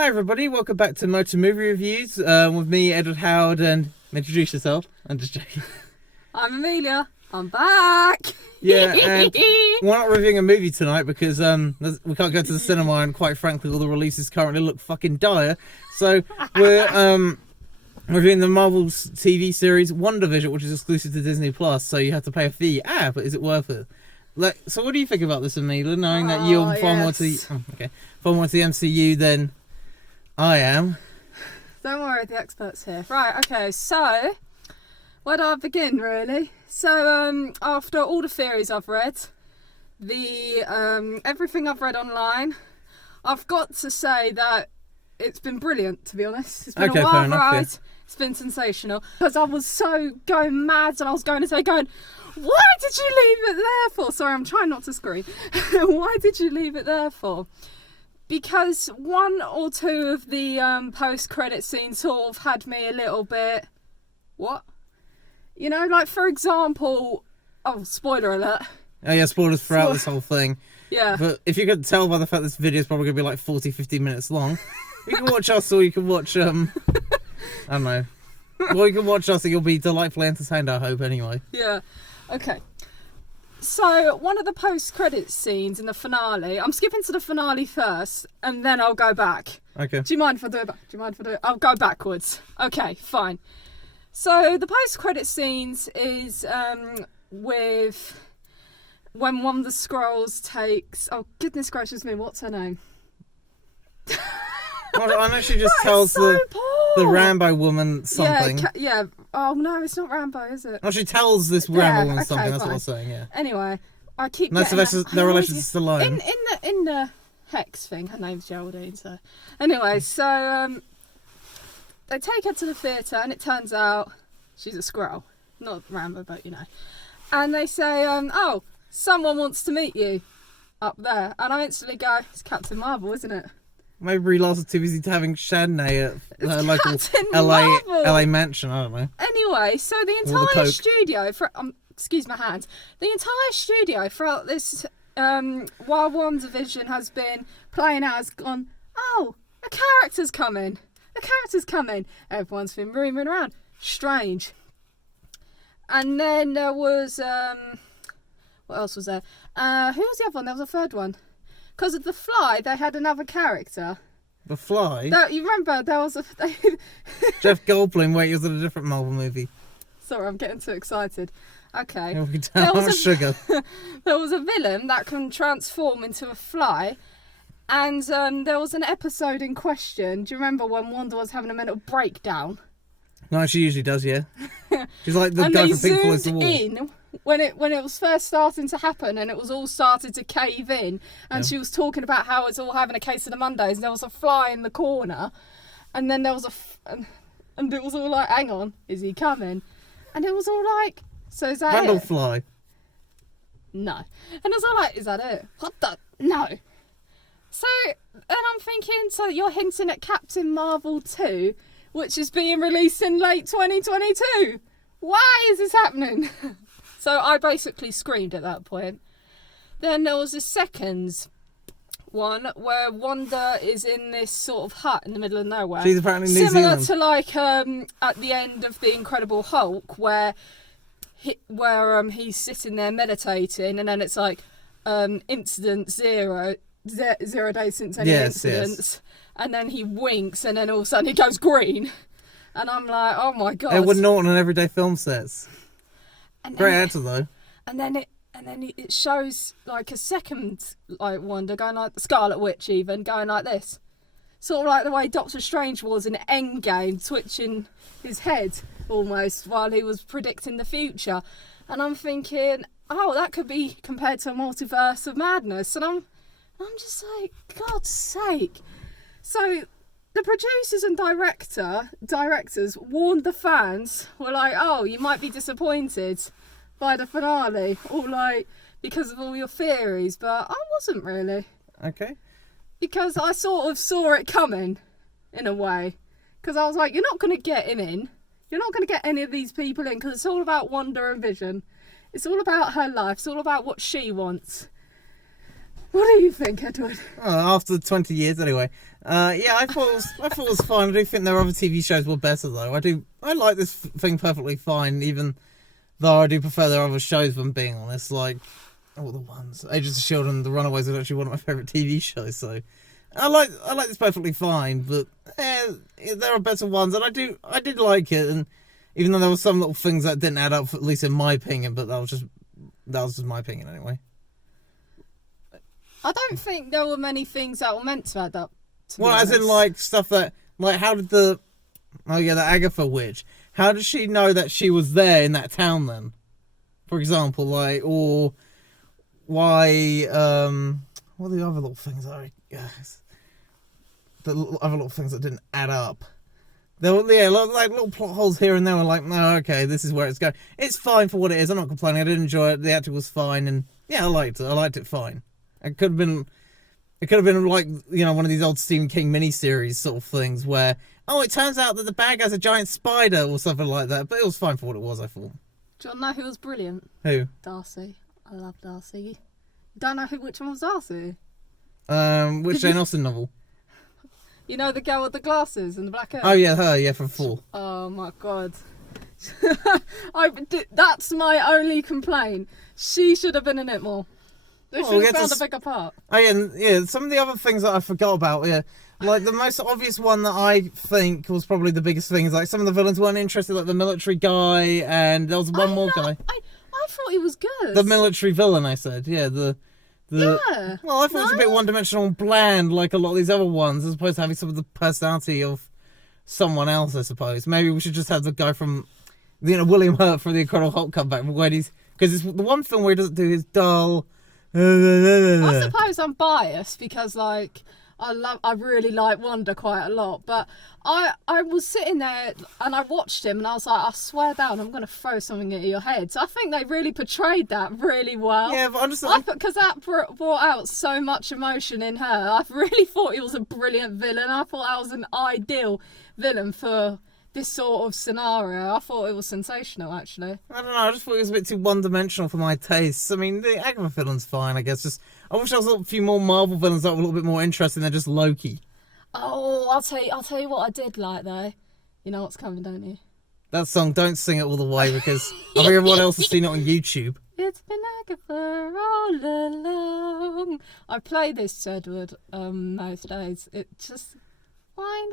Hi everybody, welcome back to Motor Movie Reviews with me, Edward Howard, and introduce yourself. I'm just joking. I'm Amelia. I'm back. Yeah, and we're not reviewing a movie tonight because we can't go to the cinema, and quite frankly all the releases currently look fucking dire. So we're reviewing the Marvel TV series WandaVision, which is exclusive to Disney Plus, so you have to pay a fee. But is it worth it? So what do you think about this, Amelia, knowing that you're far more to the MCU than I am? Don't worry, the expert's here. Right, okay, so where do I begin, really? So, after all the theories I've read, everything I've read online, I've got to say that it's been brilliant, to be honest. It's been a wild ride. Yeah. It's been sensational. Because I was so going mad, and I was going, why did you leave it there for? Sorry, I'm trying not to scream. Why did you leave it there for? Because one or two of the post-credit scenes sort of had me a little bit... What? You know, like, for example... Oh, spoiler alert. Oh, yeah, spoilers throughout this whole thing. Yeah. But if you could tell by the fact this video is probably going to be like 40-50 minutes long, you can watch us or you can watch... I don't know. Well, you can watch us and you'll be delightfully entertained, I hope, anyway. Yeah. Okay. So, one of the post-credit scenes in the finale... I'm skipping to the finale first, and then I'll go back. Okay. Do you mind if I do it? I'll go backwards. Okay, fine. So, the post-credit scenes is with... when one of the Skrulls takes... Oh, goodness gracious me, what's her name? I know she just tells the Rambo woman something. Yeah. Oh, no, it's not Rambo, is it? No, she tells this Rambo woman something, that's what I was saying, yeah. Anyway, I keep getting... their relation's to Stallone. In the Hex thing, her name's Geraldine, so... Anyway, so, they take her to the theatre, and it turns out she's a Skrull. Not Rambo, but, you know. And they say, oh, someone wants to meet you up there. And I instantly go, it's Captain Marvel, isn't it? Maybe Brie Larson's too busy having Chardonnay at her local LA mansion, I don't know. Anyway, so the entire studio, excuse my hands, the entire studio throughout this, while WandaVision has been playing out, has gone, oh, a character's coming. Everyone's been roaming around. Strange. And then there was, what else was there? Who was the other one? There was a third one. Because of The Fly, they had another character. The Fly? You remember, there was a... Jeff Goldblum, wait, he was in a different Marvel movie. Sorry, I'm getting too excited. Okay. Yeah, we can tell how much sugar. There was a villain that can transform into a fly. And there was an episode in question. Do you remember when Wanda was having a mental breakdown? No, she usually does, yeah. She's like the guy from Pink Floyd's The Wall. In when it was first starting to happen, and it was all started to cave in, and she was talking about how it's all having a case of the Mondays, and there was a fly in the corner, and then there was and it was all like, hang on, is he coming? And it was all like, so is that Randall it? Fly. No. And it was all like, is that it? What the? No. So, and I'm thinking, so you're hinting at Captain Marvel 2, which is being released in late 2022. Why is this happening? So I basically screamed at that point. Then there was a second one where Wanda is in this sort of hut in the middle of nowhere. She's apparently New Zealand. Similar to like at the end of The Incredible Hulk, where he's sitting there meditating, and then it's like incident 0 days since any incidents. Yes. And then he winks, and then all of a sudden he goes green. And I'm like, oh my god. Edward Norton on everyday film sets. Great actor though. And then it shows like a second like Wanda going like the Scarlet Witch, even going like this, sort of like the way Doctor Strange was in Endgame, twitching his head almost while he was predicting the future. And I'm thinking, oh, that could be compared to a multiverse of madness. And I'm just like, God's sake. So the producers and directors warned the fans, were like, oh, you might be disappointed by the finale, or like, because of all your theories, but I wasn't really. Okay. Because I sort of saw it coming, in a way. Because I was like, you're not going to get him in. You're not going to get any of these people in, because it's all about Wanda and Vision. It's all about her life. It's all about what she wants. What do you think, Edward? After 20 years, anyway. Yeah, I thought it was fine. I do think their other TV shows were better, though. I like this thing perfectly fine, even though I do prefer their other shows, if I'm being honest. Like, all the ones. Agents of S.H.I.E.L.D. and The Runaways are actually one of my favourite TV shows, so... I like this perfectly fine, but there are better ones, and I did like it, and even though there were some little things that didn't add up, at least in my opinion, but that was just my opinion anyway. I don't think there were many things that were meant to add up. Well, as in like stuff that, like, how did the Agatha witch, how did she know that she was there in that town then? For example, like, or why? What are the other little things that the other little things that didn't add up? There were, like little plot holes here and there. Were like, no, okay, this is where it's going. It's fine for what it is. I'm not complaining. I did enjoy it. The acting was fine, and yeah, I liked it. I liked it fine. It could have been like, you know, one of these old Stephen King miniseries sort of things where, oh, it turns out that the bad guy's a giant spider or something like that. But it was fine for what it was, I thought. Do you know who was brilliant? Who? Darcy. I love Darcy. You don't know which one was Darcy? Which Jane Austen novel? You know the girl with the glasses and the black hair? Oh yeah, her, yeah, from 4. Oh my god. That's my only complaint. She should have been in it more. They should have found a bigger part. Oh yeah, some of the other things that I forgot about, yeah. Like, the most obvious one that I think was probably the biggest thing is, like, some of the villains weren't interested, like the military guy, and there was one more guy. I thought he was good. The military villain, I said, yeah, yeah. Well, I thought it was a bit one-dimensional and bland, like a lot of these other ones, as opposed to having some of the personality of someone else, I suppose. Maybe we should just have the guy from, you know, William Hurt from The Incredible Hulk come back, where because it's the one film where he doesn't do his dull... I suppose I'm biased because, like, I really like Wanda quite a lot, but I was sitting there and I watched him and I was like, I swear down, I'm going to throw something at your head. So I think they really portrayed that really well. Yeah, but I'm just like... Because that brought out so much emotion in her. I really thought he was a brilliant villain. I thought that was an ideal villain for this sort of scenario. I thought it was sensational, actually. I don't know, I just thought it was a bit too one-dimensional for my tastes. I mean, the Agatha villain's fine, I guess. Just, I wish there was a few more Marvel villains that were a little bit more interesting than just Loki. Oh, I'll tell you what I did like, though. You know what's coming, don't you? That song, don't sing it all the way, because I think everyone else has seen it on YouTube. It's been Agatha all along. I play this to Edward most days. It just... Wine.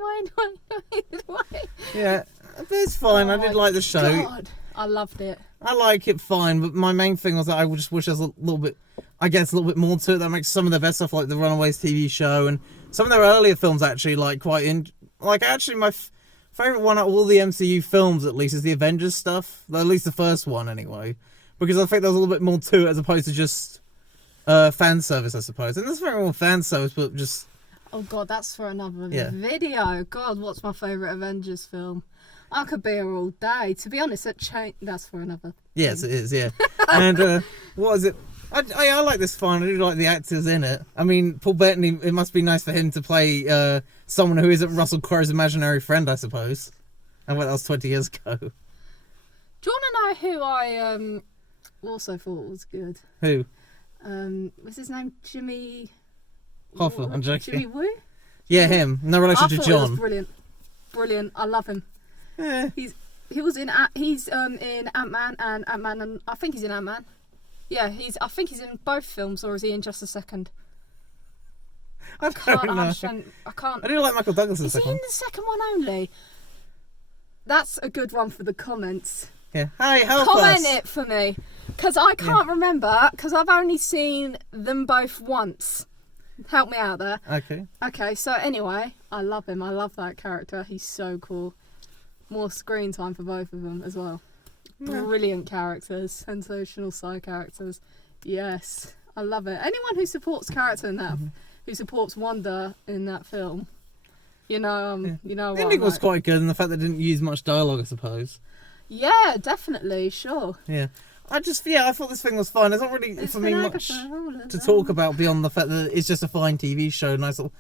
Yeah, it's fine. I did like the show. God, I loved it. I like it fine, but my main thing was that I would just wish there was a little bit more to it that makes some of the best stuff, like the Runaways TV show and some of their earlier films actually, like, my favourite one out of all the MCU films, at least, is the Avengers stuff. At least the first one, anyway. Because I think there's a little bit more to it as opposed to just fan service, I suppose. And there's very more fan service, but just... Oh god, that's for another video. God, what's my favourite Avengers film? I could be here all day. To be honest, that's for another. Yes, it is, yeah. And what is it? I like this fine. I do like the actors in it. I mean, Paul Bettany, it must be nice for him to play someone who isn't Russell Crowe's imaginary friend, I suppose. And that was 20 years ago. Do you want to know who I also thought was good? Who? What's his name? Jimmy... Hoffa, I'm joking. Jimmy Woo? Yeah, him. No relation to John. He was brilliant. I love him. Yeah. He's in Ant-Man and Ant-Man, and I think he's in Ant-Man. Yeah, I think he's in both films, or is he in just a second? I can't understand. I do like Michael Douglas in the second one. Is he in the second one only? That's a good one for the comments. Yeah. Hi, help Comment us. it for me, because I can't remember, because I've only seen them both once. Help me out there. Okay, so anyway, I love him. I love that character. He's so cool. More screen time for both of them as well. Yeah. Brilliant characters. Sensational side characters. Yes, I love it. Anyone who supports character in that, who supports Wanda in that film, you know what the ending was quite good, and the fact that it didn't use much dialogue, I suppose. Yeah, definitely, sure. Yeah. I thought this thing was fine. There's not really, for me, much to talk about beyond the fact that it's just a fine TV show. Nice little,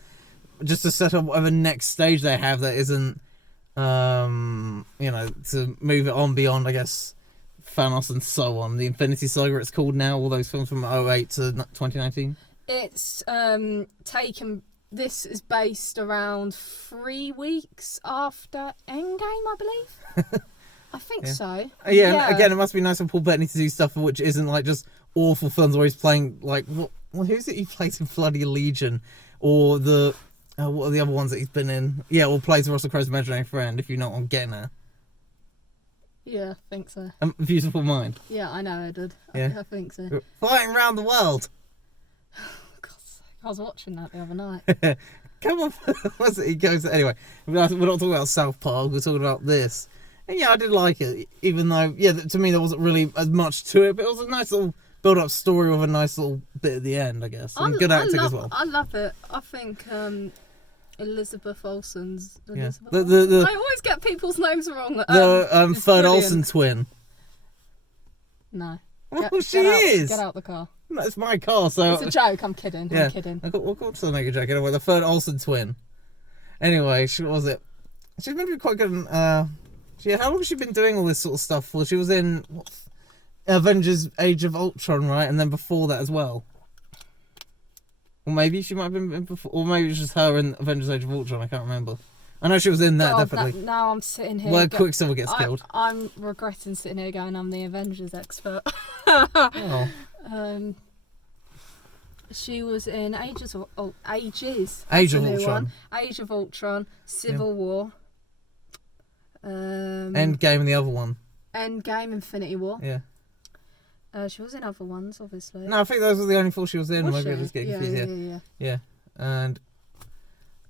just to set up whatever next stage they have that isn't, to move it on beyond, I guess, Thanos and so on. The Infinity Saga, it's called now. All those films from 2008 to 2019. It's taken. This is based around 3 weeks after Endgame, I believe. I think so. Yeah. Again, it must be nice for Paul Bettany to do stuff which isn't like just awful films where he's playing like who's it he plays in Bloody Legion, or the what are the other ones that he's been in? Yeah, or plays Russell Crowe's imaginary friend. If you know what I'm getting at. Yeah, I think so. Beautiful Mind. Yeah, I know I did. Yeah. I think so. Flying around the world. I was watching that the other night. Come on, what's it? He goes anyway. We're not talking about South Park. We're talking about this, and yeah, I did like it, even though to me there wasn't really as much to it, but it was a nice little build-up story with a nice little bit at the end, I guess, and good acting as well. I love it. I think Elizabeth Olsen's. Yeah. I always get people's names wrong. The third Olsen twin. No. She is. Get out the car. That's my car, so... It's a joke, I'm kidding. Yeah. I'm kidding. We'll still make a joke anyway. The third Olsen twin. Anyway, what was it? She's meant to be quite good in... how long has she been doing all this sort of stuff for? She was in Avengers Age of Ultron, right? And then before that as well. Or maybe she might have been before... Or maybe it was just her in Avengers Age of Ultron, I can't remember. I know she was in that, definitely. Now I'm sitting here... Where Quicksilver gets killed. I'm regretting sitting here going, I'm the Avengers expert. Oh. She was in Age of Ultron. Age of Ultron, Civil War. Endgame and the other one. Endgame, Infinity War. Yeah. She was in other ones, obviously. No, I think those were the only 4 she was in. Was Maybe she? I just get confused. Yeah. And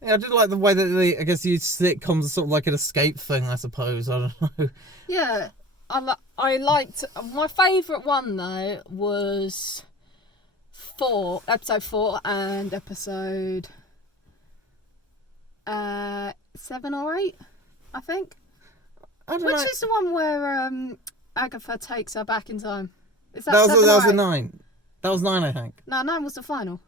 I did like the way that I guess you sitcoms are sort of like an escape thing, I suppose. I don't know. Yeah. I liked... My favourite one, though, was episode 4 and episode 7 or 8, I think. I don't know. Which is the one where Agatha takes her back in time? Is that that 7 was or the 8? 9. That was 9, I think. No, 9 was the final.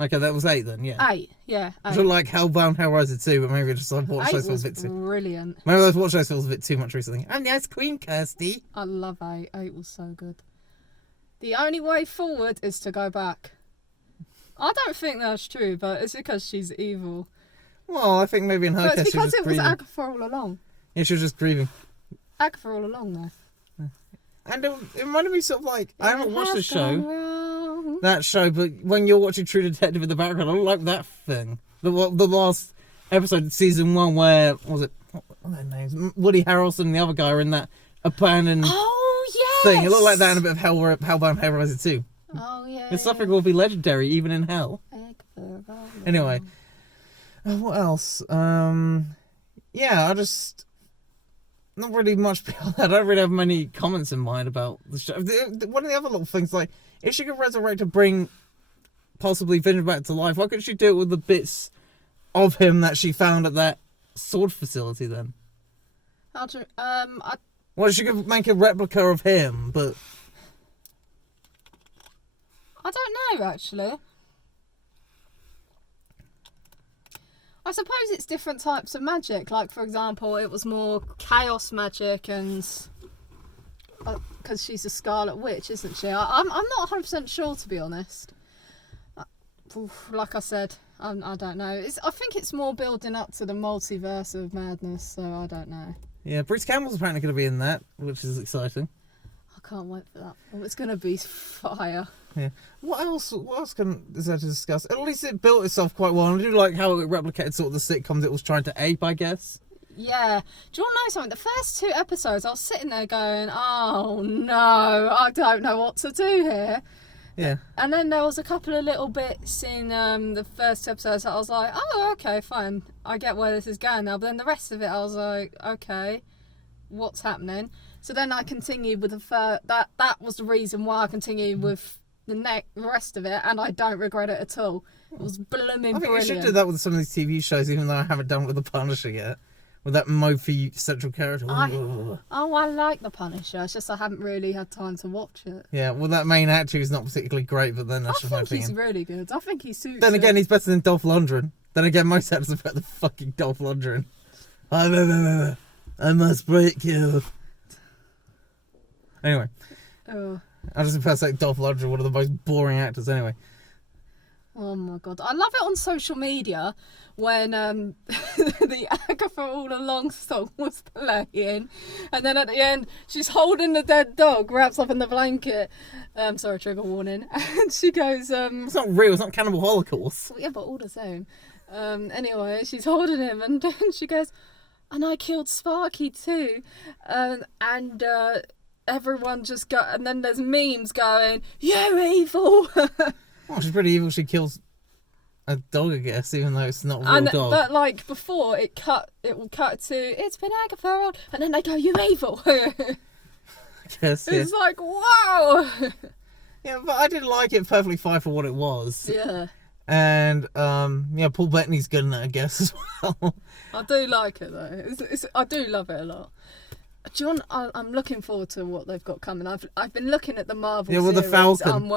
Okay, that was 8 then, yeah. 8, yeah. 8. I feel like Hellbound, Hellraiser 2, but maybe I just watched those films a bit too. Brilliant. Maybe I've watched those films a bit too much recently. And yes, Queen Kirsty. I love 8. 8 was so good. The only way forward is to go back. I don't think that's true, but it's because she's evil. Well, I think maybe in her But case it's she was because just it was grieving. Agatha all along. Yeah, she was just grieving. Agatha all along, though. And it reminded me sort of like, I haven't watched the show. Wrong. That show, but when you're watching True Detective in the background, I don't like that thing. The last episode, season 1, where what are their names? Woody Harrelson and the other guy are in that abandoned thing. It looked like that in a bit of Hellbound Hellraiser 2. Oh yeah. His suffering will be legendary even in hell. Anyway, what else? Yeah, I just not really much beyond that. I don't really have many comments in mind about the show. One of the other little things, like, if she could resurrect to bring possibly Vision back to life, why couldn't she do it with the bits of him that she found at that sword facility then? Well, she could make a replica of him, but I don't know, actually. I suppose it's different types of magic. Like, for example, it was more chaos magic and... Because she's a Scarlet Witch, isn't she? I'm not 100% sure, to be honest. Like I said, I don't know. I think it's more building up to the multiverse of madness, so I don't know. Yeah, Bruce Campbell's apparently going to be in that, which is exciting. I can't wait for that. Oh, it's going to be fire. Yeah. What else is there to discuss? At least it built itself quite well. And I do like how it replicated sort of the sitcoms it was trying to ape, I guess. Yeah. Do you want to know something? The first 2 episodes, I was sitting there going, oh no, I don't know what to do here. Yeah. And then there was a couple of little bits in the first episodes that I was like, oh, okay, fine. I get where this is going now. But then the rest of it, I was like, okay, what's happening? So then I continued with the first... That was the reason why I continued with the rest of it, and I don't regret it at all. It was blooming brilliant. I think you should do that with some of these TV shows, even though I haven't done it with The Punisher yet. With that mopey central character. I like The Punisher. It's just I haven't really had time to watch it. Yeah, well, that main actor is not particularly great, but then that's just my opinion. I think he's really good. I think he suits Then again, it. he's better than Dolph Lundgren. Then again, most actors are better than fucking Dolph Lundgren. I must break you. Anyway. Oh. I just impersonate Dolph Lundgren, one of the most boring actors anyway. Oh my god, I love it on social media when the Agatha All Along song was playing, and then at the end she's holding the dead dog wrapped up in the blanket. Sorry, trigger warning. And she goes, It's not real. It's not Cannibal Holocaust. yeah, but all the same. Anyway, she's holding him, and then she goes, and I killed Sparky too, and everyone just got, and then there's memes going, "You evil." Well, she's pretty evil. She kills a dog, I guess, even though it's not a real dog. But like before, it will cut to it's been Agatha, and then they go, "You evil." I guess, yeah. It's like, wow. Yeah, but I did like it perfectly fine for what it was. Yeah. And Paul Bettany's good in it, I guess, as well. I do like it though. I do love it a lot. Do you want? I'm looking forward to what they've got coming. I've been looking at the Marvel series. With the Falcon.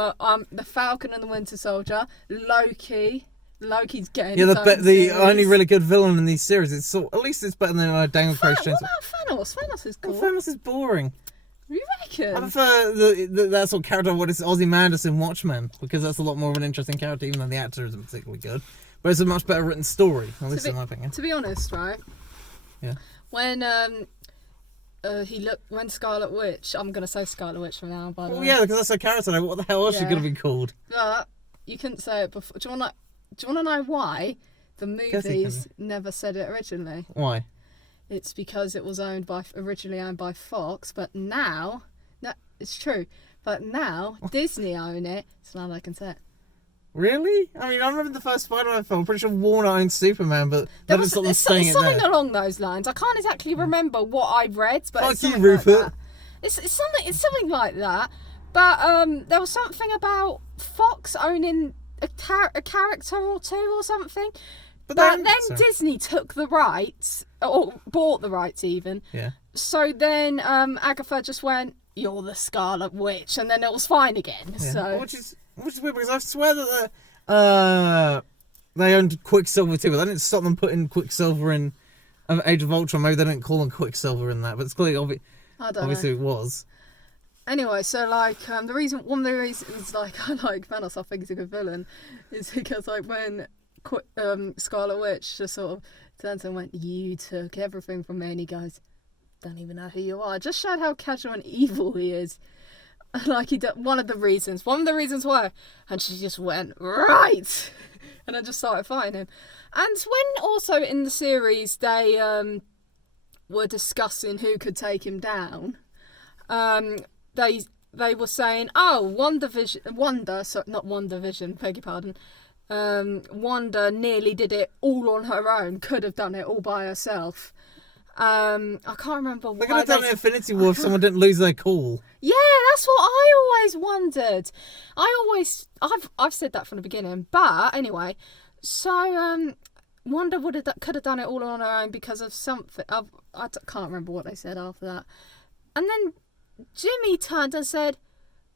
The Falcon and the Winter Soldier. Loki's getting. Yeah, the series. only really good villain in these series. It's at least it's better than Daniel Craig. What about Thanos? Thanos is cool. Thanos is boring. You reckon? I prefer that sort of character. What is Ozzy Mandus in Watchmen, because that's a lot more of an interesting character, even though the actor isn't particularly good. But it's a much better written story, at least in my opinion. To be honest, right? Yeah. When when Scarlet Witch, I'm gonna say Scarlet Witch from now on, by the way. Yeah, because that's her character name. What the hell else is she gonna be called? But you couldn't say it before. Do you wanna know why the movies never said it originally? Why? It's because it was originally owned by Fox, but now, no, it's true. But now Disney own it, so now they can say it. Really? I mean, I remember the first Spider-Man film. I'm pretty sure Warner owned Superman, but that was sort of saying it there. Something along those lines. I can't exactly remember what I read, but Fuck it's you, something Rupert. like that. It's something like that. But there was something about Fox owning a character or two or something. But then Disney took the rights, or bought the rights even. Yeah. So then Agatha just went, "You're the Scarlet Witch," and then it was fine again. Yeah. So Which is weird, because I swear that they owned Quicksilver too, but that didn't stop them putting Quicksilver in Age of Ultron. Maybe they didn't call him Quicksilver in that, but it's clearly obviously it was. Anyway, so like one of the reasons like I like Thanos, I think he's a good villain, is because like when Scarlet Witch just sort of turns and went, "You took everything from me," and he goes, "Don't even know who you are." Just showed how casual and evil he is. Like one of the reasons why, and she just went right, and I just started fighting him. And when also in the series they were discussing who could take him down, they were saying, "Oh, Wanda, not WandaVision, beg your pardon. Wanda nearly did it all on her own. Could have done it all by herself." I can't remember why. They could have done an Infinity War if someone didn't lose their cool. Yeah, that's what I always wondered. I've said that from the beginning. But anyway, so Wanda could have done it all on her own because of something. I can't remember what they said after that. And then Jimmy turned and said,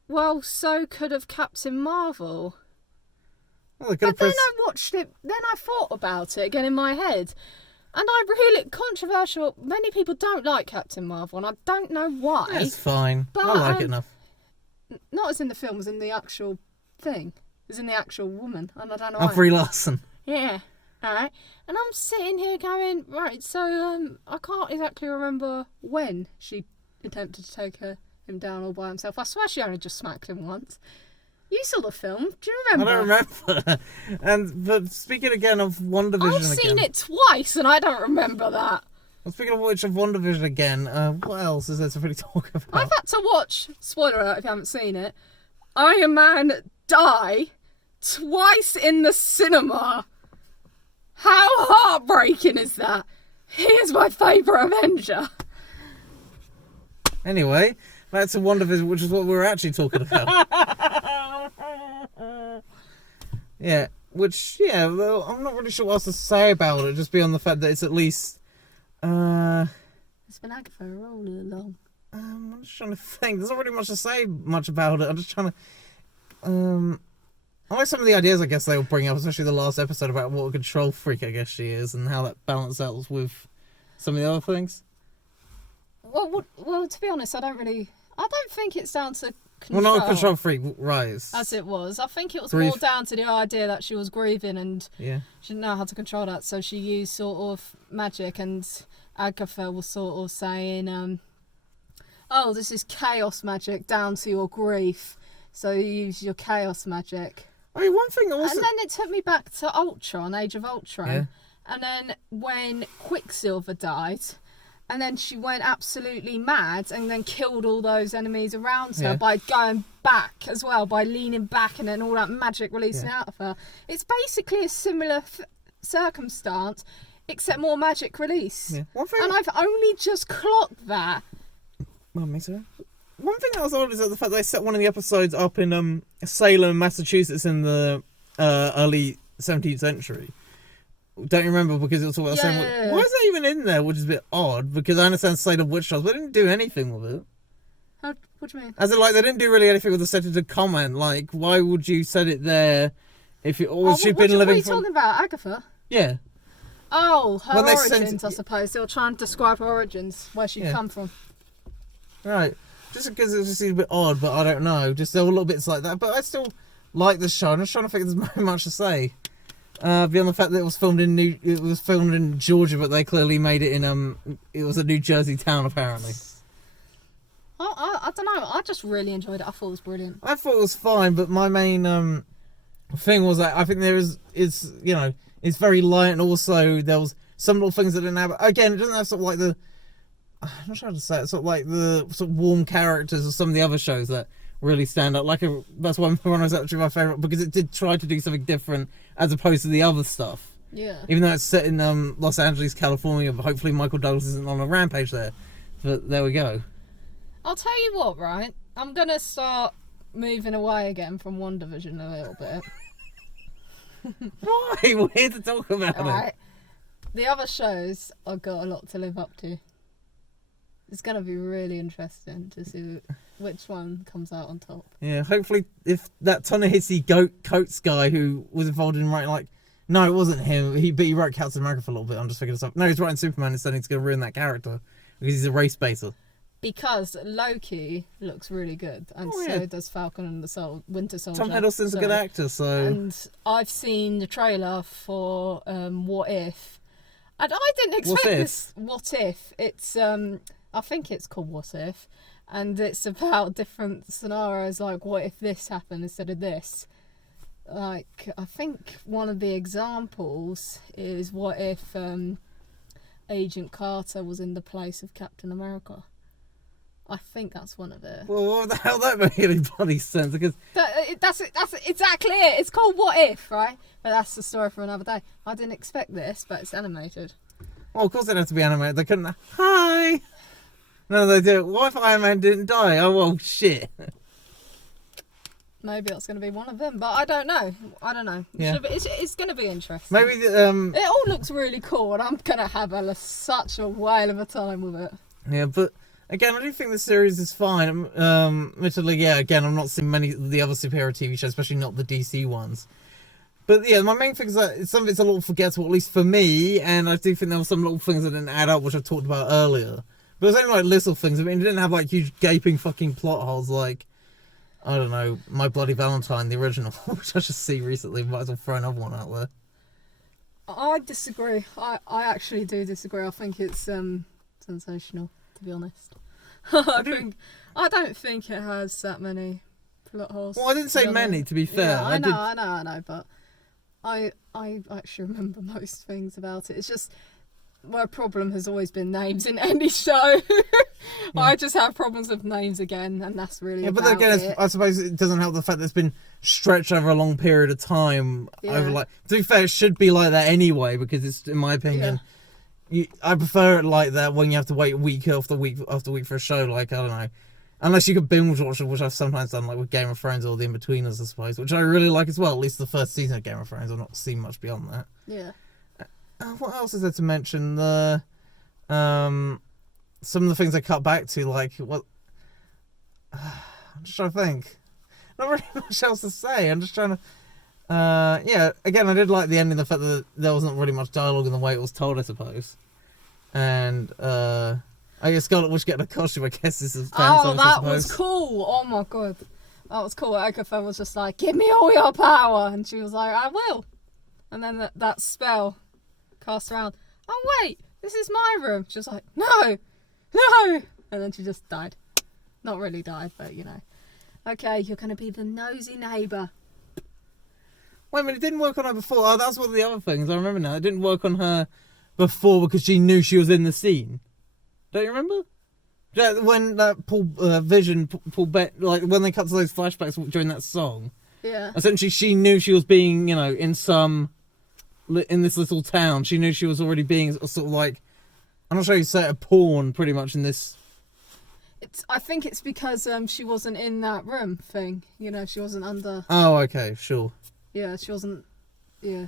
"Well, so could have Captain Marvel." Well, then I watched it. Then I thought about it again in my head. And I really controversial. Many people don't like Captain Marvel, and I don't know why. It's fine. But, I like it enough. Not as in the film, as in the actual thing. As in the actual woman. And I don't know why. Brie Larson. Yeah. Alright. And I'm sitting here going, right, so I can't exactly remember when she attempted to take him down all by himself. I swear she only just smacked him once. You saw the film. Do you remember? I don't remember. But speaking again of WandaVision I've seen it twice and I don't remember that. Well, speaking of WandaVision again, what else is there to really talk about? I've had to watch, spoiler alert if you haven't seen it, Iron Man die twice in the cinema. How heartbreaking is that? He is my favourite Avenger. Anyway, back to WandaVision, which is what we were actually talking about. Well, I'm not really sure what else to say about it, just beyond the fact that it's at least... It's been Agatha all along. I'm just trying to think. There's not really much to say about it. I'm just trying to... I like some of the ideas I guess they will bring up, especially the last episode about what a control freak I guess she is and how that balances out with some of the other things. Well, to be honest, I don't think it's down to control. Well, not a control freak, right. As it was. I think it was Grief. more down to the idea that she was grieving and Yeah. she didn't know how to control that, so she used sort of magic, and Agatha was sort of saying, oh, this is chaos magic down to your grief, so you use your chaos magic. I mean, one thing also... And then it took me back to Ultron, Age of Ultron. Yeah. And then when Quicksilver died, and then she went absolutely mad and then killed all those enemies around her by going back as well, by leaning back and then all that magic releasing out of her. It's basically a similar circumstance, except more magic release. Yeah. One thing... And I've only just clocked that. Well, me too. One thing that was odd is that the fact they set one of the episodes up in Salem, Massachusetts in the early 17th century. Don't you remember? Because it was all about the same... Why is that even in there? Which is a bit odd, because I understand Salem witch trials, but they didn't do anything with it. What do you mean? As in, like, they didn't do really anything with the set to comment. Like, why would you set it there if it... Or she'd been living... What are you talking about? Agatha? Yeah. Oh, her When they origins, I suppose. They were trying to describe her origins, where she'd come from. Right. Just because it just seems a bit odd, but I don't know. Just there were little bits like that. But I still like this show. I'm just trying to think there's very much to say. Beyond the fact that it was filmed in Georgia, but they clearly made it in it was a New Jersey town apparently. I don't know. I just really enjoyed it. I thought it was brilliant. I thought it was fine, but my main thing was that I think there is it's very light, and also there was some little things that didn't have. Again, it doesn't have sort of like the... I'm not trying to say it. Sort of like the sort of warm characters of some of the other shows that really stand out. That's one was actually my favourite, because it did try to do something different as opposed to the other stuff. Yeah. Even though it's set in Los Angeles, California, but hopefully Michael Douglas isn't on a rampage there. But there we go. I'll tell you what, right? I'm gonna start moving away again from WandaVision a little bit. Why? We're here to talk about it. Right. The other shows I've got a lot to live up to. It's going to be really interesting to see which one comes out on top. Yeah, hopefully if that Ta-Nehisi Coates guy who was involved in writing, like... No, it wasn't him. He wrote Captain America for a little bit. I'm just figuring this up. No, he's writing Superman instead. He's going to ruin that character because he's a race baser. Because Loki looks really good, and so does Falcon and the Winter Soldier. Tom Hiddleston's a good actor, so... And I've seen the trailer for What If, and I didn't expect this. What If? It's I think it's called What If, and it's about different scenarios, like what if this happened instead of this. Like, I think one of the examples is what if Agent Carter was in the place of Captain America. I think that's one of it. Well, what the hell that made any bloody sense? Because that's exactly it. It's called What If, right? But that's the story for another day. I didn't expect this, but it's animated. Well, of course they didn't have to be animated. They couldn't... Hi! No, they do. What if Iron Man didn't die? Oh, well, shit. Maybe that's going to be one of them, but I don't know. Yeah. It's going to be interesting. Maybe it all looks really cool, and I'm going to have such a whale of a time with it. Yeah, but again, I do think the series is fine. Admittedly, yeah, again, I'm not seeing many of the other superhero TV shows, especially not the DC ones. But yeah, my main thing is that some of it's a little forgettable, at least for me, and I do think there were some little things that didn't add up, which I talked about earlier. But it was only like little things. I mean, it didn't have like huge gaping fucking plot holes like, I don't know, My Bloody Valentine, the original, which I just see recently. Might as well throw another one out there. I disagree. I actually do disagree. I think it's sensational, to be honest. I don't think it has that many plot holes. Well, I didn't say many, to be fair. Yeah, I know, but I actually remember most things about it. It's just my problem has always been names in any show. Yeah. I just have problems with names again, and that's really but then again, I suppose it doesn't help the fact that it's been stretched over a long period of time. Yeah. Over like, to be fair, it should be like that anyway, because it's, in my opinion, I prefer it like that when you have to wait week after week after week for a show. Like, I don't know, unless you could binge watch it, which I've sometimes done, like with Game of Thrones or The In-Betweeners, I suppose, which I really like as well. At least the first season of Game of Thrones. I've not seen much beyond that. Yeah. What else is there to mention? Some of the things I cut back to, like what? I'm just trying to think. Not really much else to say. I'm just trying to. Yeah. Again, I did like the ending. The fact that there wasn't really much dialogue in the way it was told, I suppose. And Oh, yeah, Scarlet Witch getting a costume, I guess is a fan Oh, service, I that suppose. was cool. Oh my god. That was cool. Agatha was just like, give me all your power. And she was like, I will. And then that spell cast around. Oh, wait, this is my room. She was like, no. And then she just died. Not really died, but you know. Okay, you're going to be the nosy neighbour. Wait a minute, it didn't work on her before. Oh, that's one of the other things. I remember now. It didn't work on her before because she knew she was in the scene. Don't you remember? Yeah, when that Paul like when they cut to those flashbacks during that song. Yeah. Essentially, she knew she was being, you know, in this little town. She knew she was already being sort of like, I'm not sure you say it, a pawn, pretty much in this. I think it's because she wasn't in that room thing. You know, she wasn't under. Oh, okay, sure. Yeah, she wasn't. Yeah.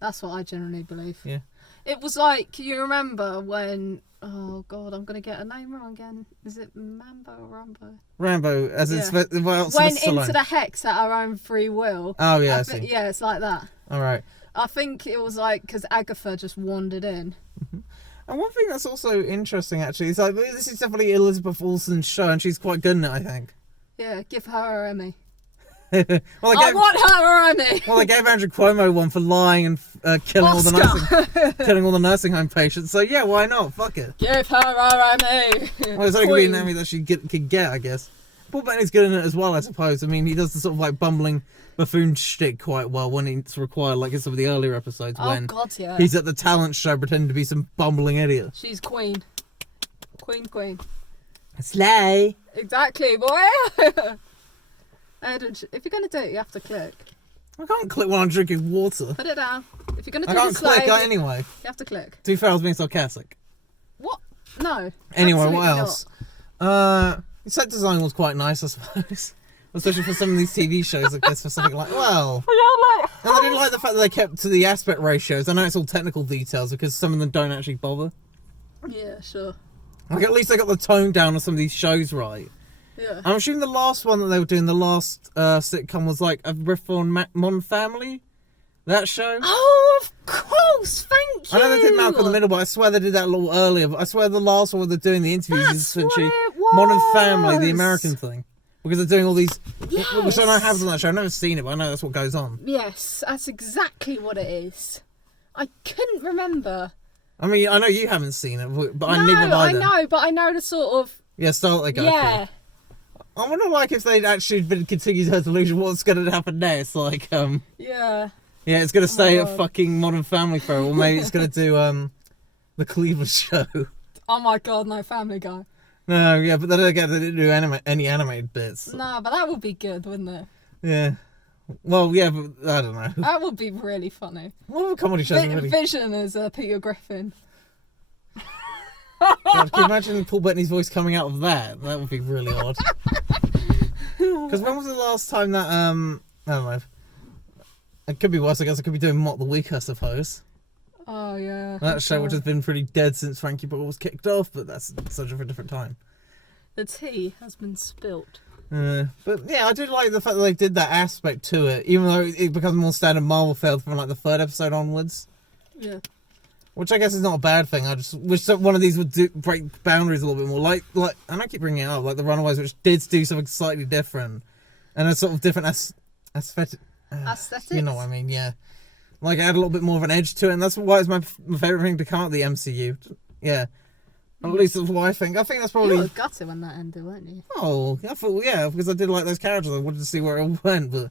That's what I generally believe. Yeah. It was like, you remember when. Oh god, I'm gonna get a name wrong again. Is it Mambo or Rambo? Rambo, as Yeah. it's well, Went into the hex at her own free will. Oh yeah, I see. Yeah, it's like that. All right. I think it was like because Agatha just wandered in. And one thing that's also interesting, actually, is like this is definitely Elizabeth Olsen's show, and she's quite good in it, I think. Yeah, give her her Emmy. well, I want her Emmy. Well, they gave Andrew Cuomo one for lying and killing all the nursing home patients. So yeah, why not? Fuck it. Give her her Emmy. Well, it's only gonna be an Emmy that she could get, I guess. Paul Bettany's good in it as well, I suppose. I mean, he does the sort of like bumbling buffoon shtick quite well when it's required, like in some of the earlier episodes when God, yeah. he's at the talent show pretending to be some bumbling idiot. She's queen. Queen. Slay. Exactly, boy. If you're going to do it, you have to click. I can't click when I'm drinking water. Put it down. If you're going to I do can't the click slave, anyway. you have to click. To be fair, I was being sarcastic. What? No. Anyway, what absolutely else? not. The set design was quite nice, I suppose. Especially for some of these TV shows, I guess, for something like, well... And I didn't like the fact that they kept to the aspect ratios. I know it's all technical details, because some of them don't actually bother. Yeah, sure. Like, at least they got the tone down of some of these shows right. Yeah. I'm assuming the last one that they were doing, the last sitcom, was like a riff on Modern Family? That show? Oh, of course! Thank you! I know they did Malcolm in the Middle, but I swear they did that a little earlier. But I swear the last one they're doing the interviews is essentially Modern Family, the American thing. Because they're doing all these... Yes. Which I know happens on that show. I've never seen it, but I know that's what goes on. Yes, that's exactly what it is. I couldn't remember. I mean, I know you haven't seen it, but No, neither have I then. know, but I know the sort of... Yeah, style they go Yeah. for. I wonder, like, if they'd actually been continued her delusion, what's going to happen next? Like, Yeah. Yeah, it's going to stay a God. fucking Modern Family for or maybe it's going to do, the Cleaver Show. Oh my god, no, Family Guy. No, yeah, but then again, they didn't do any animated bits. No, but that would be good, wouldn't it? Yeah. Well, yeah, but I don't know. That would be really funny. What other comedy shows are really... Vision as Peter Griffin. God, can you imagine Paul Bettany's voice coming out of that? That would be really odd. Because when was the last time that, I don't know. It could be worse, I guess. I could be doing Mock the Week, I suppose. Oh, yeah. That show, which has been pretty dead since Frankie Boyle was kicked off, but that's a subject for a different time. The tea has been spilt. But yeah, I did like the fact that they did that aspect to it, even though it becomes more standard Marvel feel from like the third episode onwards. Yeah. Which I guess is not a bad thing. I just wish that one of these would break boundaries a little bit more. Like, and I keep bringing it up, like the Runaways, which did do something slightly different, and a sort of different aesthetic. Aesthetics? You know what I mean? Yeah. Like, it had a little bit more of an edge to it, and that's why it's my favourite thing to come out of the MCU. Yeah. At least that's what I think. I think that's probably... You were gutted when that ended, weren't you? Oh, I thought, yeah, because I did like those characters. I wanted to see where it went, but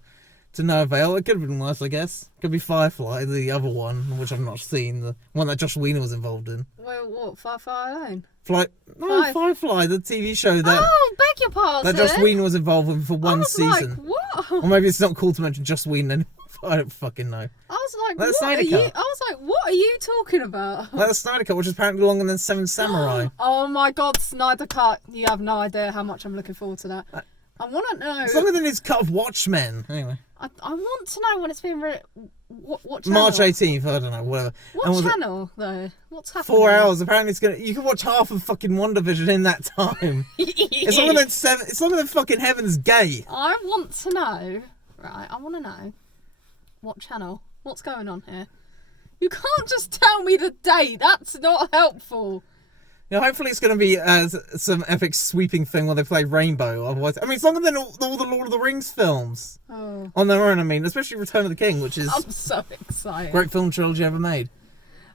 to no avail. It could have been worse, I guess. Could be Firefly, the other one, which I've not seen. The one that Josh Whedon was involved in. Well, what? Firefly Alone? Firefly, the TV show that... Oh, beg your pardon! That Josh Whedon was involved in for one season. Like, what? Or maybe it's not cool to mention Josh Whedon anymore. I don't fucking know. I was like, Like the what Snyder are you? Cut. I was like, what are you talking about? Like the Snyder Cut, which is apparently longer than Seven Samurai. Oh my god, Snyder Cut! You have no idea how much I'm looking forward to that. I want to know. It's longer than his cut of Watchmen. Anyway. I want to know when it's being what channel? March 18th, I don't know, whatever. What channel though? What's happening? 4 hours. Apparently, it's gonna. You can watch half of fucking WandaVision in that time. It's longer than It's longer than fucking Heaven's Gate. I want to know. Right, I want to know what channel. What's going on here? You can't just tell me the date. That's not helpful. You know, hopefully it's going to be some epic sweeping thing where they play Rainbow. Otherwise, I mean, it's longer than all the Lord of the Rings films. Oh. On their own, I mean, especially Return of the King, which is I'm so excited. great film trilogy ever made.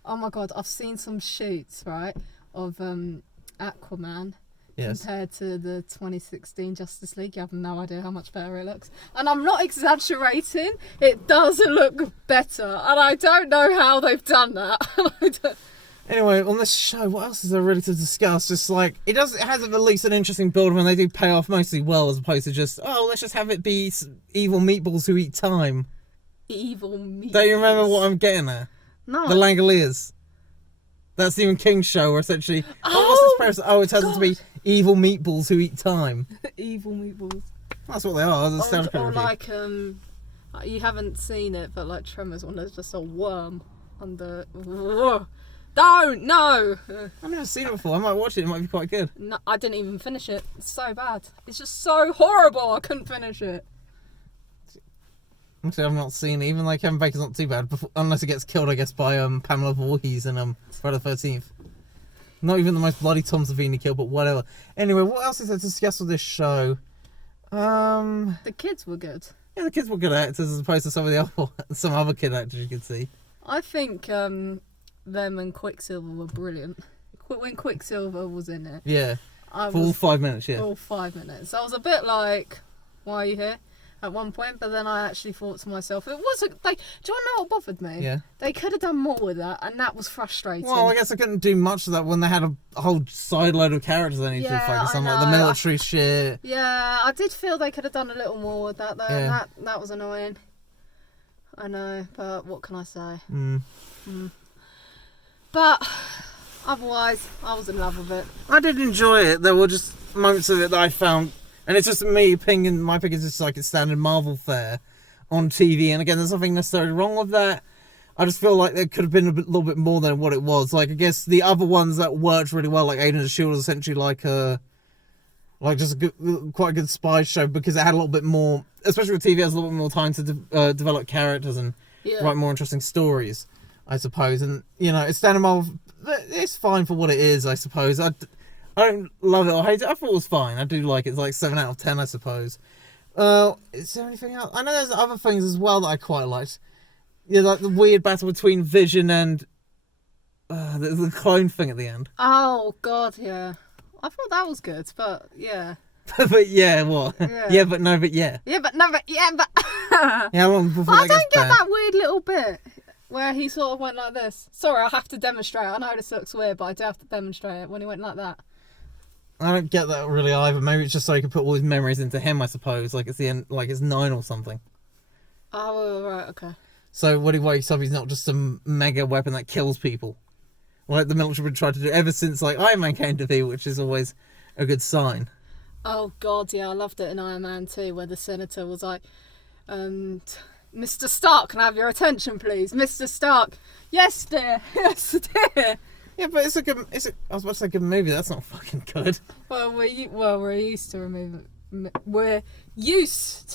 Oh my god, I've seen some shoots, right, of Aquaman compared to the 2016 Justice League. You have no idea how much better it looks. And I'm not exaggerating, it does look better. And I don't know how they've done that. Anyway, on this show, what else is there really to discuss? Just like, it has at least an interesting build when they do pay off mostly well, as opposed to just, let's just have it be evil meatballs who eat time. Evil meatballs. Don't you remember what I'm getting at? No. The Langoliers. That Stephen King show where essentially, what's this person? Oh, it turns out to be evil meatballs who eat time. Evil meatballs. That's what they are. Or like, you haven't seen it, but like Tremors, when there's just a worm under... Don't! No! I've never seen it before. I might watch it. It might be quite good. No, I didn't even finish it. It's so bad. It's just so horrible. I couldn't finish it. Actually, I've not seen it. Even though Kevin Bacon's not too bad, unless he gets killed, I guess, by Pamela Voorhees and Friday the 13th. Not even the most bloody Tom Savini kill, but whatever. Anyway, what else is there to discuss with this show? The kids were good. Yeah, the kids were good actors as opposed to some other kid actors you could see. I think them and Quicksilver were brilliant. When Quicksilver was in it. Yeah. For all 5 minutes, yeah. All 5 minutes. I was a bit like, why are you here? At one point, but then I actually thought to myself, it wasn't. Do you know what bothered me? Yeah. They could have done more with that, and that was frustrating. Well, I guess I couldn't do much of that when they had a whole side load of characters they needed to focus on, like the military shit. Yeah, I did feel they could have done a little more with that, though. Yeah. That was annoying. I know, but what can I say? But otherwise, I was in love with it. I did enjoy it. There were just moments of it that I found. And it's just me opinion. My opinion is just like it's standard Marvel fare on TV. And again, there's nothing necessarily wrong with that. I just feel like there could have been a little bit more than what it was. Like I guess the other ones that worked really well, like Agents of S.H.I.E.L.D., was essentially like just quite a good spy show because it had a little bit more, especially with TV, it has a little bit more time to develop characters and write more interesting stories, I suppose. And you know, it's standard Marvel. It's fine for what it is, I suppose. I don't love it or hate it. I thought it was fine. I do like it. It's like 7 out of 10, I suppose. Is there anything else? I know there's other things as well that I quite liked. Yeah, like the weird battle between Vision and the clone thing at the end. Oh, God, yeah. I thought that was good, but yeah. But yeah, what? Yeah, but no, but yeah. Yeah, but no, but yeah, but... Yeah, well, before I don't get that weird little bit where he sort of went like this. Sorry, I have to demonstrate. I know this looks weird, but I do have to demonstrate it when he went like that. I don't get that really either. Maybe it's just so he can put all his memories into him, I suppose. Like it's the end, like it's 9 or something. Oh, right, okay. So when he wakes up, he's not just some mega weapon that kills people. Like the military would try to do ever since like Iron Man came to be, which is always a good sign. Oh, God, yeah, I loved it in Iron Man 2, where the senator was like, Mr. Stark, can I have your attention, please? Mr. Stark. Yes, dear. Yes, dear. Yeah, but it's a good. I was about to say good movie. That's not fucking good. Well, we're used to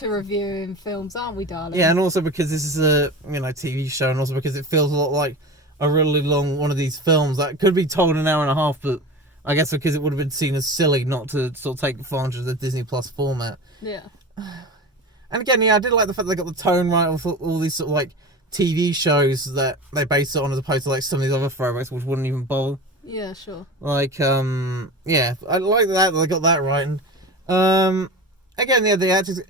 reviewing films, aren't we, darling? Yeah, and also because this is a TV show, and also because it feels a lot like a really long one of these films that could be told in an hour and a half, but I guess because it would have been seen as silly not to sort of take advantage of the Disney Plus format. Yeah. And again, yeah, I did like the fact they got the tone right of all these sort of like TV shows that they base it on, as opposed to like some of these other throwbacks which wouldn't even bother. Yeah, sure. Like, yeah, I like that they got that right. And again, yeah, the actors,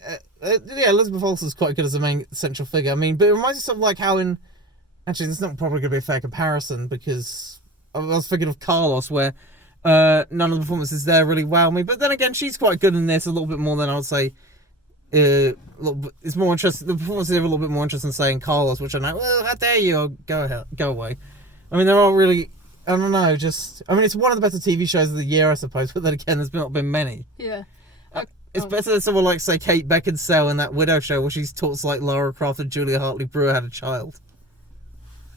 Elizabeth Olsen's quite good as the main central figure. I mean, but it reminds me sort of like how in, actually, this is not probably going to be a fair comparison because I was thinking of Carlos, where none of the performances there really wow me. But then again, she's quite good in this, a little bit more than I would say. It's more interesting. The performances are a little bit more interesting, saying Carlos, which I'm like, well, how dare you? Or go away. I mean, they're all really. I don't know. It's one of the better TV shows of the year, I suppose. But then again, there's not been many. Yeah. It's better than someone like, say, Kate Beckinsale in that Widow show, where she's talks like Lara Croft and Julia Hartley-Brewer had a child.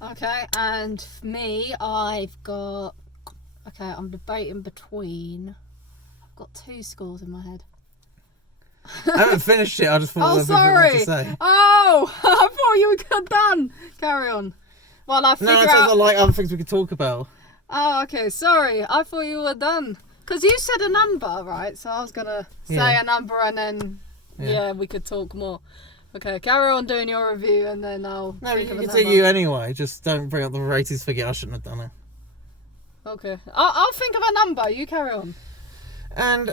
Okay, and for me, I've got. Okay, I'm debating between. I've got 2 scores in my head. I haven't finished it. I just thought there was something to say. Oh, I thought you were done. Carry on. Well, I figure out. Like other things we could talk about. Oh, okay. Sorry. I thought you were done. Because you said a number, right? So I was going to say Yeah. a number and then, yeah, we could talk more. Okay, carry on doing your review and then I'll No, think you of a can number. do you anyway. Just don't bring up the ratings figure. I shouldn't have done it. Okay. I'll think of a number. You carry on. And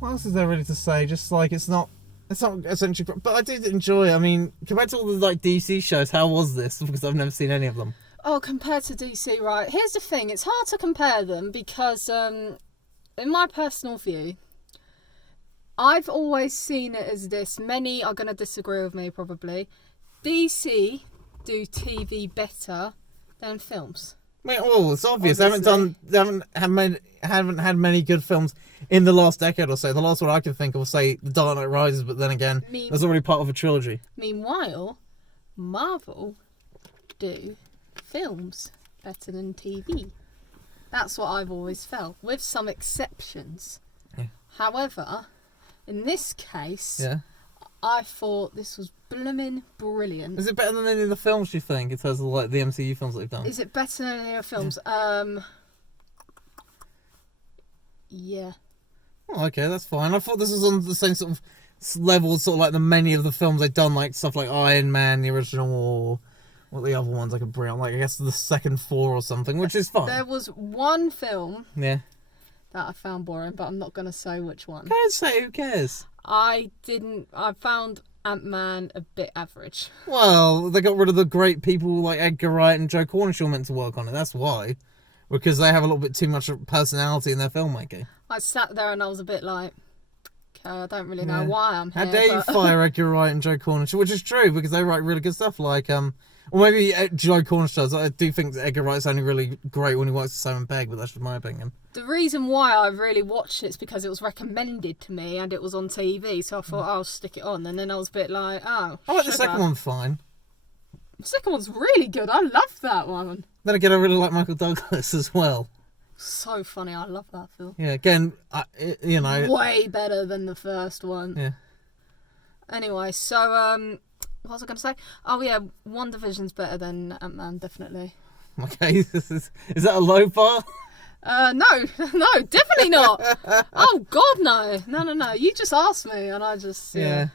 what else is there really to say? Just like it's not essentially, but I did enjoy it. I mean, compared to all the like DC shows, how was this? Because I've never seen any of them. Oh, compared to DC, right? Here's the thing. It's hard to compare them because, in my personal view, I've always seen it as this. Many are going to disagree with me, probably. DC do TV better than films. I mean, well, it's obvious. Obviously. They haven't had many good films in the last decade or so. The last one I can think of will say The Dark Knight Rises, but then again, that's already part of a trilogy. Meanwhile, Marvel do films better than TV. That's what I've always felt, with some exceptions. Yeah. However, in this case, Yeah. I thought this was blooming brilliant. Is it better than any of the films you think in terms of like the MCU films that they've done? Is it better than any of the films? Yeah. Oh, okay, that's fine. I thought this was on the same sort of level, sort of like the many of the films they've done, like stuff like Iron Man, the original, or what the other ones I could bring up, like I guess the second four or something, which is fine. There was one film Yeah. that I found boring, but I'm not going to say which one. Go and say, who cares? I found Ant-Man a bit average. Well, they got rid of the great people like Edgar Wright and Joe Cornish who were meant to work on it. That's why. Because they have a little bit too much personality in their filmmaking. I sat there and I was a bit like, okay, I don't really know why I'm here. How dare you fire Edgar Wright and Joe Cornish? Which is true, because they write really good stuff like, or maybe Joe Cornish does. I do think that Edgar Wright's only really great when he works with Simon Pegg, but that's just my opinion. The reason why I really watched it is because it was recommended to me and it was on TV, so I thought I'll stick it on. And then I was a bit like, oh, I like the sugar. second one fine. The second one's really good. I love that one. Then again, I really like Michael Douglas as well. So funny. I love that film. Yeah, again, you know. Way better than the first one. Yeah. Anyway, so, what was I going to say? Oh, yeah, WandaVision's better than Ant-Man, definitely. Okay, is that a low bar? No, definitely not. Oh, God, no. You just asked me, and I just, Yeah.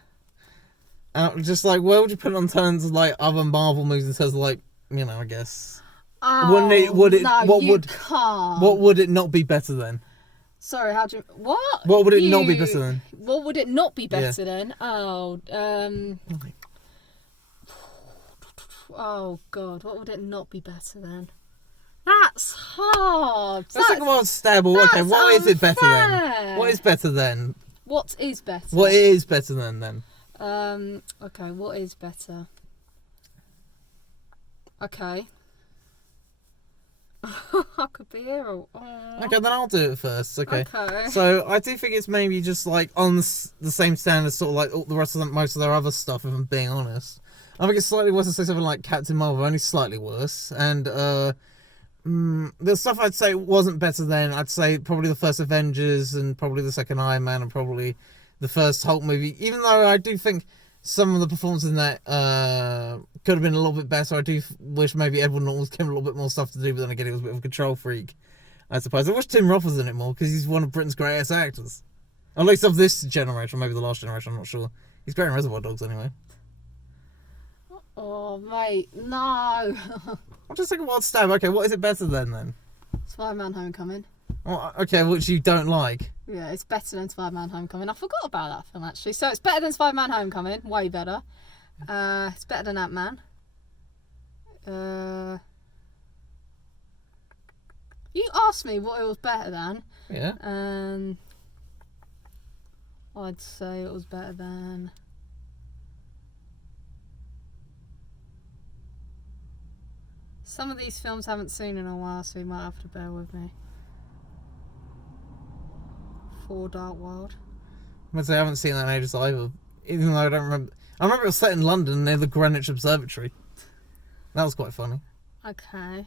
Just like, where would you put it on terms of like other Marvel movies in terms of like, you know, I guess. Oh, Wouldn't it? Would it? no, What you would? can't. What would it not be better than? Sorry, how do you... What? What would it not be better than? What would it not be better than? Oh, oh, God, what would it not be better than? That's hard. Let's take a wild stab. Okay, what is it better than? unfair. What is better than? What is better? What is better than then? Okay, what is better? Okay. I could be here. Okay, then I'll do it first. Okay. Okay. So I do think it's maybe just like on the same standard, sort of like all the rest of most of their other stuff. If I'm being honest, I think it's slightly worse to say something like Captain Marvel, only slightly worse. And the stuff I'd say wasn't better than, I'd say probably the first Avengers and probably the second Iron Man and probably the first Hulk movie. Even though I do think some of the performances in that could have been a little bit better. I do wish maybe Edward Norton was given a little bit more stuff to do, but then again, he was a bit of a control freak, I suppose. I wish Tim Roth was in it more, because he's one of Britain's greatest actors. At least of this generation, maybe the last generation, I'm not sure. He's great in Reservoir Dogs, anyway. Oh, mate, no. I'll just take a wild stab. Okay, what is it better than? Spider-Man Homecoming. Oh, okay, which you don't like. Yeah, it's better than Spider-Man Homecoming. I forgot about that film, actually. So it's better than Spider-Man Homecoming. Way better. It's better than Ant-Man. You asked me what it was better than. Yeah. I'd say it was better than... Some of these films I haven't seen in a while, so you might have to bear with me. For Dark World. I'm going to say I haven't seen that in ages either. Even though I don't remember. I remember it was set in London near the Greenwich Observatory. That was quite funny. Okay.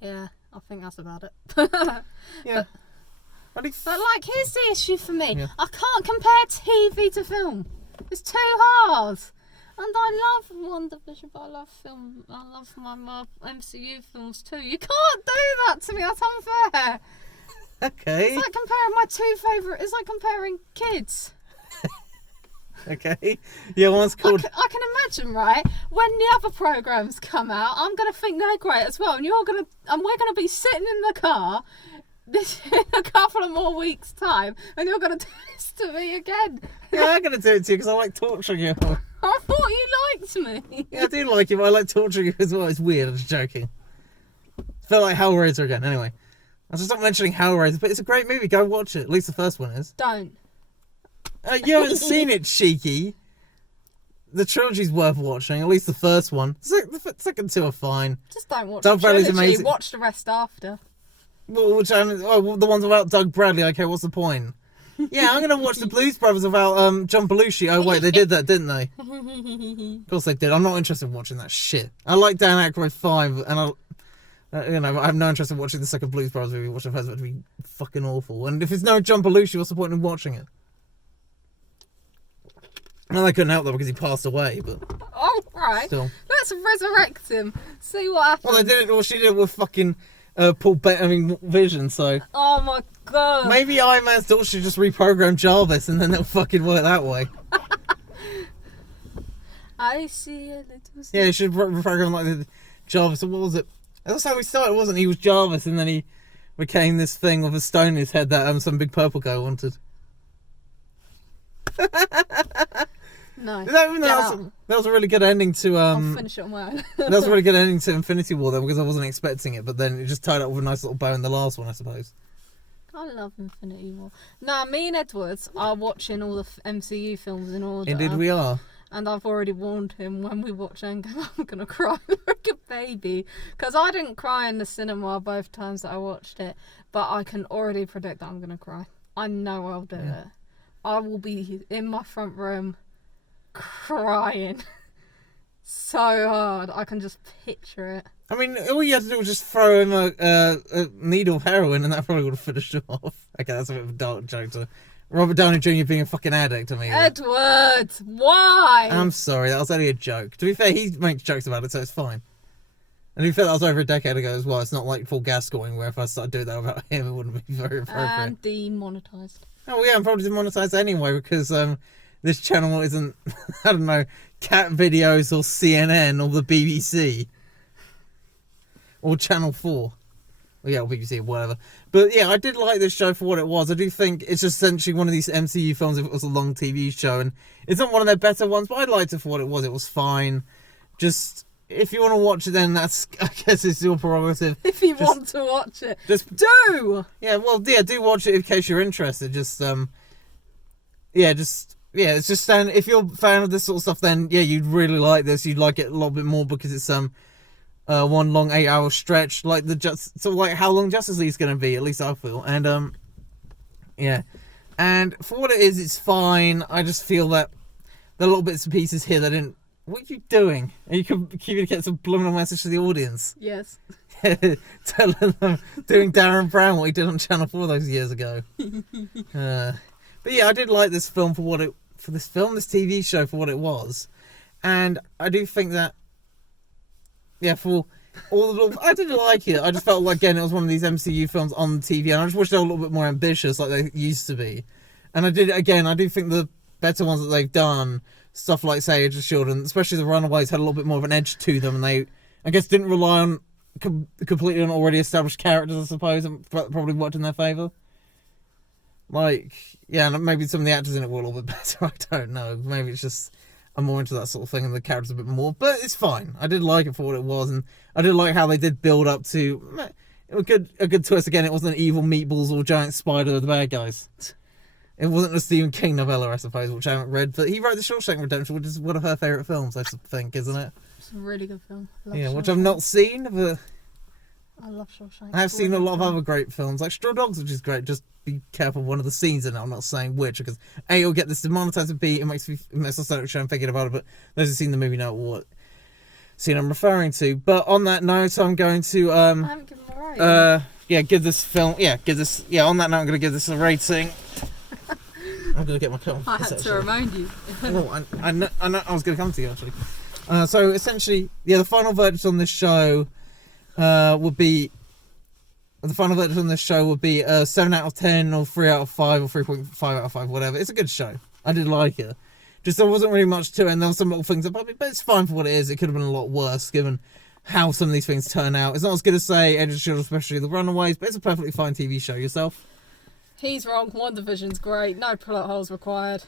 Yeah, I think that's about it. Yeah. But like, here's the issue for me. Yeah. I can't compare TV to film. It's too hard. And I love WandaVision, but I love my MCU films too. You can't do that to me. That's unfair. Okay. It's like comparing my two favourite. It's like comparing kids. Okay. Yeah, one's called. I can imagine, right? When the other programs come out, I'm gonna think they're great as well, and we're gonna be sitting in the car. This in a couple of more weeks' time, and you're gonna do this to me again. Yeah, I'm gonna do it to you because I like torturing you. I thought you liked me. Yeah, I do like you, but I like torturing you as well. It's weird. I'm just joking. Felt like Hellraiser again. Anyway, I just stopped mentioning Hellraiser, but it's a great movie. Go watch it. At least the first one is. Don't. You haven't seen it, cheeky. The trilogy's worth watching. At least the first one. The second two are fine. Just don't watch Doug the Bradley's trilogy. amazing. Watch the rest after. Well, the ones about Doug Bradley. Okay, what's the point? Yeah, I'm gonna watch the Blues Brothers about John Belushi. Oh wait, they did that, didn't they? Of course they did. I'm not interested in watching that shit. I like Dan Aykroyd 5, and I have no interest in watching the second Blues Brothers movie. Watch the first one to be fucking awful. And if it's no John Belushi, what's the point in watching it? Well, they couldn't help that because he passed away, but Oh right. still. Let's resurrect him. See what happens. Well, they did it. Well, she did it with fucking Vision. So Oh my god. maybe Iron Man's daughter should just reprogram Jarvis, and then it'll fucking work that way. I see a little. Yeah, you should reprogram like the Jarvis. What was it? That's how we started, wasn't it? He was Jarvis, and then he became this thing with a stone in his head that some big purple guy wanted. No. That was a really good ending to I'll finish it on my own. that was a really good ending to Infinity War then, because I wasn't expecting it, but then it just tied up with a nice little bow in the last one, I suppose. I love Infinity War. Nah, me and Edwards are watching all the MCU films in order. Indeed we are. And I've already warned him when we watch Endgame, I'm going to cry like a baby. Because I didn't cry in the cinema both times that I watched it. But I can already predict that I'm going to cry. I know I'll do it. I will be in my front room crying so hard. I can just picture it. I mean, all you had to do was just throw him a needle of heroin and that probably would have finished him off. Okay, that's a bit of a dark joke to Robert Downey Jr. being a fucking addict, I mean. Edward, why? I'm sorry, that was only a joke. To be fair, he makes jokes about it, so it's fine. And to be fair, that was over a decade ago as well. It's not like full gas scoring, where if I started doing that about him, it wouldn't be very appropriate. And demonetised. Oh yeah, I'm probably demonetised anyway, because this channel isn't, I don't know, cat videos or CNN or the BBC. Or Channel 4. Well, yeah, or BBC or whatever. But yeah, I did like this show for what it was. I do think it's just essentially one of these MCU films if it was a long TV show. And it's not one of their better ones, but I liked it for what it was. It was fine. Just, if you want to watch it, then that's, I guess it's your prerogative. If you want to watch it. Just do! Yeah, well, yeah, do watch it in case you're interested. Just, it's just, if you're a fan of this sort of stuff, then yeah, you'd really like this. You'd like it a lot bit more because it's, one long 8-hour stretch, like like how long Justice League's going to be, at least I feel. And yeah, and for what it is, it's fine. I just feel that the little bits and pieces here that didn't. What are you doing? Are you communicating some subliminal message to the audience? Yes. Telling them, doing Darren Brown what he did on Channel 4 those years ago. But yeah, I did like this film this TV show for what it was, and I do think that. Yeah, for all the I didn't like it. I just felt like, again, it was one of these MCU films on TV, and I just wish they were a little bit more ambitious like they used to be. And I do think the better ones that they've done, stuff like, say, Age of S.H.I.E.L.D., and especially the Runaways, had a little bit more of an edge to them, and they, I guess, didn't rely on completely on already established characters, I suppose, and probably worked in their favour. Like, yeah, and maybe some of the actors in it were a little bit better, I don't know. Maybe it's just... I'm more into that sort of thing and the characters a bit more, but it's fine. I did like it for what it was, and I did like how they did build up to a good twist. Again, it wasn't evil meatballs or giant spider the bad guys. It wasn't a Stephen King novella, I suppose, which I haven't read, but he wrote The Shawshank Redemption, which is one of her favourite films, I think, isn't it? It's a really good film. Which I've not seen, but I love Shawshank. I have seen a lot of other great films, like Straw Dogs, which is great. Just be careful of one of the scenes in it. I'm not saying which, because A, you'll get this demonetized, and B, it makes my stomach show. I'm thinking about it, but those who've seen the movie know what scene I'm referring to. But on that note, I'm going to I haven't given a rating. give this film on that note, I'm going to give this a rating. I'm gonna get my coat. I had to remind you. Oh, I know I was gonna come to you actually. So essentially, yeah, the final verdict on this show would be. The final verdict on this show would be 7 out of 10 or 3 out of 5 or 3.5 out of 5, whatever. It's a good show. I did like it. Just there wasn't really much to it, and there were some little things about it, but it's fine for what it is. It could have been a lot worse given how some of these things turn out. It's not as good as, say, Edge of Shield, especially The Runaways, but it's a perfectly fine TV show. Yourself? He's wrong. WandaVision's great. No plot holes required.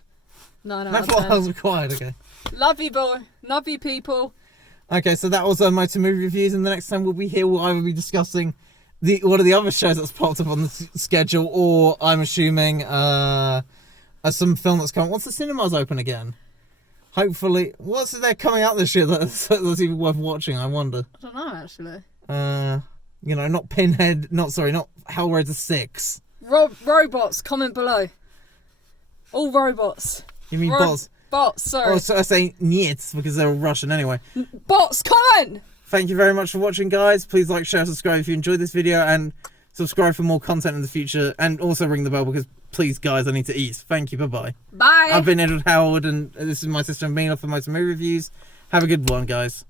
9 out No of plot 10. holes required, okay. Love you, boy. Love you, people. Okay, so that was my 2 movie reviews, and the next time we'll be here, we'll either be discussing one of the other shows that's popped up on the schedule, or I'm assuming some film that's coming. Once the cinemas open again, hopefully, what's there coming out this year that's even worth watching? I wonder. I don't know actually. Not Pinhead. Not Hellraiser 6. Robots. Comment below. All robots. You mean bots? Bots. Sorry. Oh, so I say Niet because they're all Russian anyway. Bots. Comment. Thank you very much for watching, guys. Please like, share, subscribe if you enjoyed this video, and subscribe for more content in the future, and also ring the bell because, please, guys, I need to eat. Thank you. Bye-bye. Bye. I've been Edward Howard, and this is my sister Amelia for my movie reviews. Have a good one, guys.